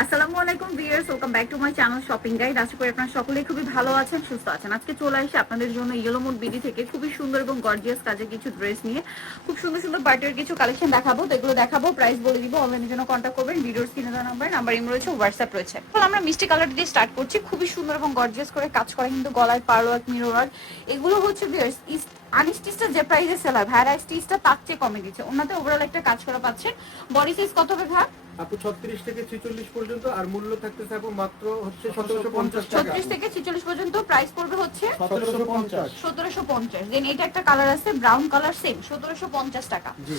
আসসালামু আলাইকুম viewers, welcome back to my channel shopping guide. আশা করি আপনারা সকলেই খুবই ভালো আছেন, সুস্থ আছেন। আজকে চলে আসি আপনাদের জন্য ইয়েলো মুড বিডি থেকে খুবই সুন্দর এবং গর্জিয়াস কাজের কিছু ড্রেস নিয়ে। খুব সুন্দর সুন্দর পার্টির কিছু কালেকশন দেখাবো, তো এগুলো দেখাবো, প্রাইস বলে দিব। অনলাইনের জন্য কন্ট্যাক্ট করবেন, ভিডিওর স্ক্রিনে দেওয়া নাম্বার ইমো রয়েছে, হোয়াটসঅ্যাপ রয়েছে। এখন আমরা মিষ্টি কালার দিয়ে স্টার্ট করছি। খুবই সুন্দর এবং গর্জিয়াস করে কাজ করা, কিন্তু গলায় পার্ল ওয়ার্ক, মিরর ওয়ার্ক, এগুলো হচ্ছে ভিউয়ার্স আনস্টিচটা যে প্রাইসে সেল হয়, ভাইরা স্টিচটা তার চেয়ে কমে দিচ্ছে। ওনাতে ওভারঅল একটা কাজ করা পাচ্ছেন। বডি সাইজ কত হবে ভাই? আপু 36 থেকে 46 পর্যন্ত, আর মূল্য থাকতেছে আপু মাত্র হচ্ছে 1750 টাকা। 36 থেকে 46 পর্যন্ত প্রাইস পড়বে হচ্ছে 1750। 1750। দেন এটা একটা কালার আছে ব্রাউন কালার, সেম 1750 টাকা। জি,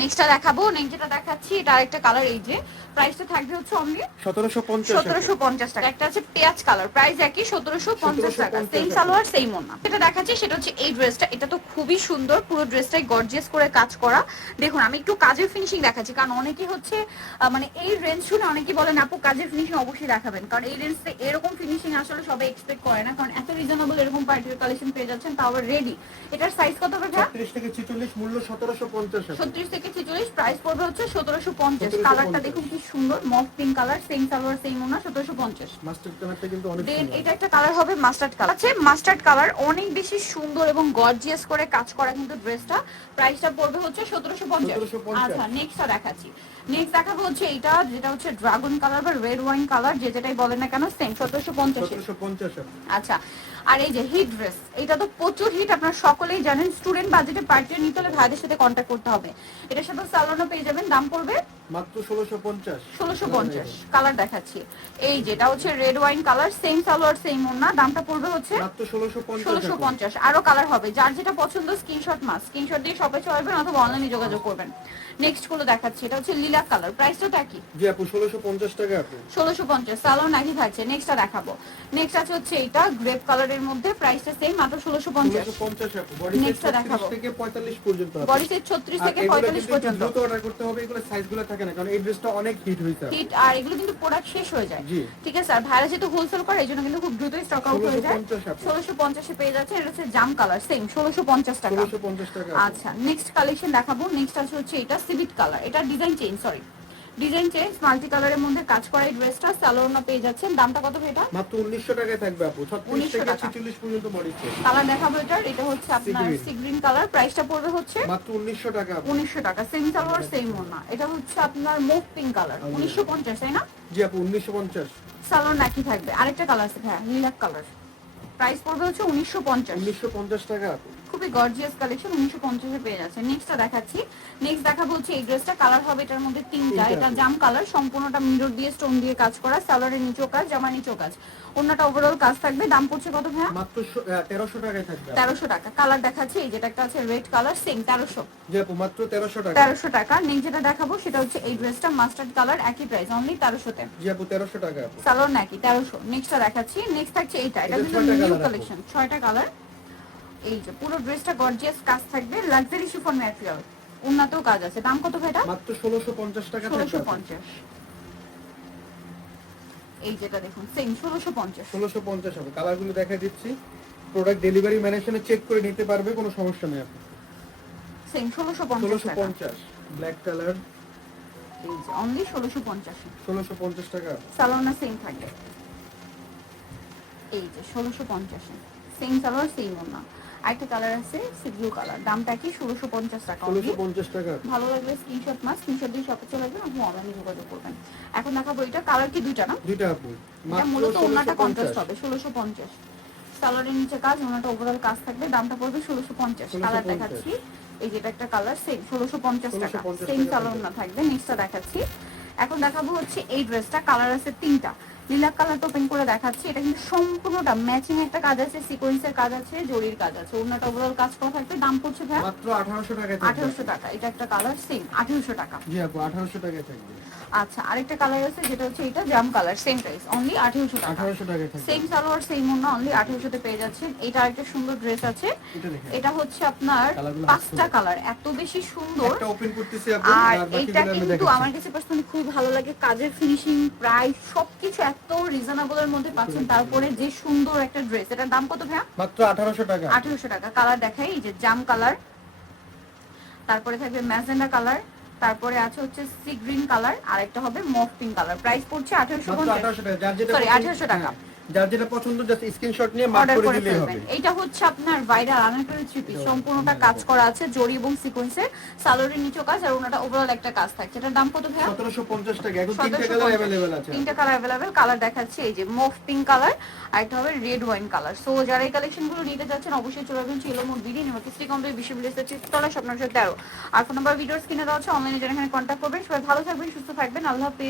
নেক্সটটা দেখাবো। নেক্সট যেটা দেখাচ্ছি এটা আরেকটা কালার, এই যে প্রাইসটা থাকবে হচ্ছে অনলি 1750 টাকা। একটা আছে পেঁয়াজ কালার, প্রাইস একই 1750 টাকা। সেম সালোয়ার সেম ওড়না। যেটা দেখাচ্ছি সেটা হচ্ছে এই ড্রেসটা। এটা তো খুবই সুন্দর, পুরো ড্রেসটাই গর্জিয়াস করে কাজ করা। দেখুন আমি একটু কাজের ফিনিশিং দেখাচ্ছি, কারণ অনেকেই হচ্ছে মানে এই রেঞ্জ শুনে অনেকেই বলেন আপু কাজের ফিনিশিং অবশ্যই দেখাবেন, কারণ এই রেঞ্জে এরকম ফিনিশিং আসলে সবাই এক্সপেক্ট করে না, কারণ এত রিজনেবল এরকম পার্টির কালেকশন পেয়ে যাচ্ছেন, তাও আবার রেডি। এটার সাইজ কত হবে? 36 থেকে 46, মূল্য 1750 টাকা। 36 থেকে 46, প্রাইস পড়বে হচ্ছে 1750। কালারটা দেখুন কি সুন্দর, মফ pink colour, same salwar same ওনা, 1750। মাস্টার্ড কালারটা কিন্তু অনেক দেন সুন্দর। এটা একটা কালার হবে মাস্টার্ড কালার। আছে মাস্টার্ড কালার, অনেক বেশি সুন্দর এবং গর্জিয়াস করে কাজ করা কিন্তু ড্রেসটা। প্রাইসটা পড়বে হচ্ছে 1750। 1750। আচ্ছা নেক্সটটা দেখাচ্ছি। নেক্সট দেখাবো হচ্ছে এইটা, যেটা হচ্ছে ড্রাগন কালার বা রেড ওয়াইন কালার, যে যেটাই বলেন না কেন, সেম 1750। 1750। আচ্ছা, আর এই যে হিট ড্রেস, এটা তো প্রচুর হিট, আপনারা সকলেই জানেন। স্টুডেন্ট বাজেটে পার্টি নিতে হলে ভাইদের সাথে কন্ট্যাক্ট করতে হবে। এটার সাথে সালোয়ারও পেয়ে যাবেন, দাম পড়বে মাত্র 1650। 1650। কালার দেখাচ্ছি, এই যেটা হচ্ছে red wine colour, same salwar same ওড়না, দামটা পড়বে হচ্ছে মাত্র 1650। 1650। আরো কালার হবে, যার যেটা পছন্দ স্ক্রিনশট মাস স্ক্রিনশট দিয়ে শপে চলবেন অথবা অনলাইনে যোগাযোগ করবেন। নেক্সট গুলো দেখাচ্ছি, এটা হচ্ছে লিলাক কালার, প্রাইসটা কি? জি আপু 1650 টাকা আপু। 1650। সালোয়ার নাকি থাকছে। নেক্সটটা দেখাবো। নেক্সট আছে হচ্ছে এটা গ্রেপ কালারের মধ্যে, প্রাইসটা সেম, মাত্র 1650। 1650 আপু। বডি সাইজ নেক্সটটা দেখাবো। 36 থেকে 45 পর্যন্ত আপু। বডি সাইজ 36 থেকে 45 পর্যন্ত। দ্রুত অর্ডার করতে হবে, এগুলো সাইজগুলো থাকে না, কারণ এই ড্রেসটা অনেক হিট হইছে। হিট, আর এগুলো কিন্তু প্রোডাক্ট শেষ হয়ে যায়। জি, ঠিক আছে, আর ভাইরা যেহেতু হোলসেল করে এই জন্য কিন্তু খুব দ্রুতই স্টক আউট হয়ে যায়। 1650 এ পেয়ে যাচ্ছে। এটা হচ্ছে জাম কালার, সেম 1650 টাকা। 1650 টাকা। আচ্ছা নেক্সট কালেকশন দেখাবো। নেক্সট আছে হচ্ছে এটা সিভিট কালার, এটা design change, sorry design change, multi কালারের মধ্যে কাজ করা এই ড্রেসটা। সালোয়ার পেয়ে যাচ্ছেন, দামটা কত এটা? মাত্র 1900 টাকায় থাকবে আপু। 36 থেকে 46 পর্যন্ত বডি সাইজ। কালার দেখাবো এটার, এটা হচ্ছে আপনার সি গ্রিন কালার, প্রাইসটা পড়বে হচ্ছে মাত্র 1900 টাকা আপু। 1900 টাকা। সেম সালোয়ার সেম ওড়না। এটা হচ্ছে আপনার মুভ পিঙ্ক কালার, 1950 তাই না? জি আপু 1950। সালোয়ার নাকি থাকবে। আরেকটা কালার আছে হ্যাঁ, লিলাক কালার, প্রাইস পড়বে হচ্ছে 1950। 1950 টাকা আপু। খুবই গর্জিয়াস কালেকশন, 1950 এ পেয়ে যাচ্ছে। নেক্সটটা দেখাচ্ছি। নেক্সট দেখাবো হচ্ছে এই ড্রেসটা। কালার হবে এটার মধ্যে তিনটা। এটা জাম কালার, সম্পূর্ণটা মিরর দিয়ে স্টোন দিয়ে কাজ করা, সালোয়ারের নিচেও কাজ, জামার নিচেও কাজ, অন্যটা ওভারঅল কাজ থাকবে। দাম পড়ছে কত ভাইয়া? মাত্র 1300 টাকায় থাকবে। 1300 টাকা। কালার দেখাচ্ছি, এই যেটা একটা আছে রেড কালার, সেম 1300। জি আপু মাত্র 1300 টাকা। 1300 টাকা। নেক্সট যেটা দেখাবো সেটা হচ্ছে এই ড্রেসটা, মাস্টার্ড কালার, একই প্রাইস, অনলি 1300 তে। জি আপু 1300 টাকা আপু। সালোয়ার নাকি 1300। নেক্সটটা দেখাচ্ছি। নেক্সট থাকছে এইটা, এটা কিন্তু নিউ কালেকশন, 6টা কালার। এই যে পুরো ড্রেসটা গর্জিয়াস কাজ থাকবে, লাক্সারি শিফন ম্যাটেরিয়াল, উন্নতও কাজ আছে। দাম কত ভাইটা? মাত্র 1650 টাকা থাকবে। 1650। এই যেটা দেখুন সেম 1650। 1650 আপু। কালারগুলো দেখাই দিচ্ছি, প্রোডাক্ট ডেলিভারি ম্যানের সাথে চেক করে নিতে পারবে, কোনো সমস্যা নেই আপু। সেম 1650 টাকা। 1650 ব্ল্যাক কালার, এই যে অনলি 1650। 1650 টাকা। সালোয়ার সেম থাকবে, এই যে 1650 সেম সালোয়ার সেম ওড়না। আরেকটা কালার আছে সি ব্লু কালার, দামটা কি? 1650 টাকা। 1650 টাকা। ভালো লাগলে স্ক্রিনশট মাস স্ক্রিনশট দিয়ে শপে চলে আসবেন, আপনি অনলাইনে যোগাযোগ করবেন। এখন দেখাবো এটা, কালার কি দুইটা না? দুইটা আপু। এটা মূলত ওড়নাটা কন্ট্রাস্ট হবে, 1650। সালোয়ারের নিচে কাজ, ওড়নাটা ওভারঅল কাজ থাকবে, দামটা পড়বে 1650। কালার দেখাচ্ছি, এই যেটা একটা কালার, সেম 1650 টাকা, সেম সালোয়ার না থাকবে। নেক্সটটা দেখাচ্ছি। এখন দেখাবো হচ্ছে এই ড্রেসটা, কালার আছে তিনটা। লিলাক কালারটা ওপেন করে দেখাচ্ছি। এটা কিন্তু সম্পূর্ণটা ম্যাচিং একটা কাজ আছে, সিকোয়েন্সের কাজ আছে, জরির কাজ আছে, ওড়নাটা ওভারঅল কাজ করা থাকবে। দাম পড়ছে ভাই মাত্র 1800 টাকায় থাকবে। 1800 টাকা। এটা একটা কালার, সেম 1800 টাকা। জি আপু 1800 টাকায় থাকবে। আচ্ছা আরেকটা কালার আছে যেটা হচ্ছে এটা জাম কালার, সেম প্রাইস, অনলি 1800 টাকা। 1800 টাকায় থাকবে। সেম সালোয়ার সেম ওড়না, অনলি 1800 তে পেয়ে যাচ্ছেন। এটা আরেকটা সুন্দর ড্রেস আছে, এটা হচ্ছে আপনার 5টা কালার, এত বেশি সুন্দর। একটা ওপেন করতেছি আপু, আর আর এটা বাকিগুলো আমি কিন্তু দেখাচ্ছি। আমার কাছে পার্সোনালি খুব ভালো লাগে, কাজের ফিনিশিং, প্রাইস সবকিছু এত রিজনেবলের মধ্যে পাচ্ছেন, তারপরে যে সুন্দর একটা ড্রেস। এটার দাম কত ভাইয়া? মাত্র 1800 টাকা। 1800 টাকা। কালার দেখাই, এই যে জাম কালার, তারপরে থাকবে ম্যাজেন্ডা কালার, তারপরে আছে হচ্ছে সি গ্রিন কালার, আর একটা হবে মফ পিঙ্ক কালার। প্রাইস পড়ছে 1850, মাত্র 1800 টাকা। যার যেটা সরি পছন্দ- 1800 টাকা। হ্যাঁ, যার যেটা পছন্দ জাস্ট স্ক্রিনশট নিয়ে মার্ক অর্ডার করে করে দিলেই হবে। ফেলবেন। এটা হচ্ছে আপনার ভাইরাল আনারকলি থ্রি পিস, সম্পূর্ণটা কাজ করা আছে জরি এবং সিকোয়েন্সের, সালোয়ারের নিচেও কাজ আর ওনাটা ওভারঅল একটা কাজ থাকছে। এটার দাম কত ভাইয়া? 1750 টাকা। এখন তিনটা 1750 কালার अवेलेबल আছে। তিনটা কালার अवेलेबल। কালার দেখাচ্ছি এই যে মফ পিঙ্ক কালার, আর একটা হবে রেড ওয়াইন কালার। সো যারা এই কালেকশনগুলো নিতে যাচ্ছেন অবশ্যই চলে আসবেন চিলমোড বিডি নিউমার্কেট কমপ্লেক্স বিশ্ববিদ্যালয় চিত্তলা স্বপ্ন 13। আর ফোন নাম্বার ভিডিওস কিনে দেওয়া আছে, অনলাইনে যারা এখানে কন্ট্যাক্ট করবেন। সবাই ভালো থাকবেন, সুস্থ থাকবেন, আল্লাহ হাফেজ।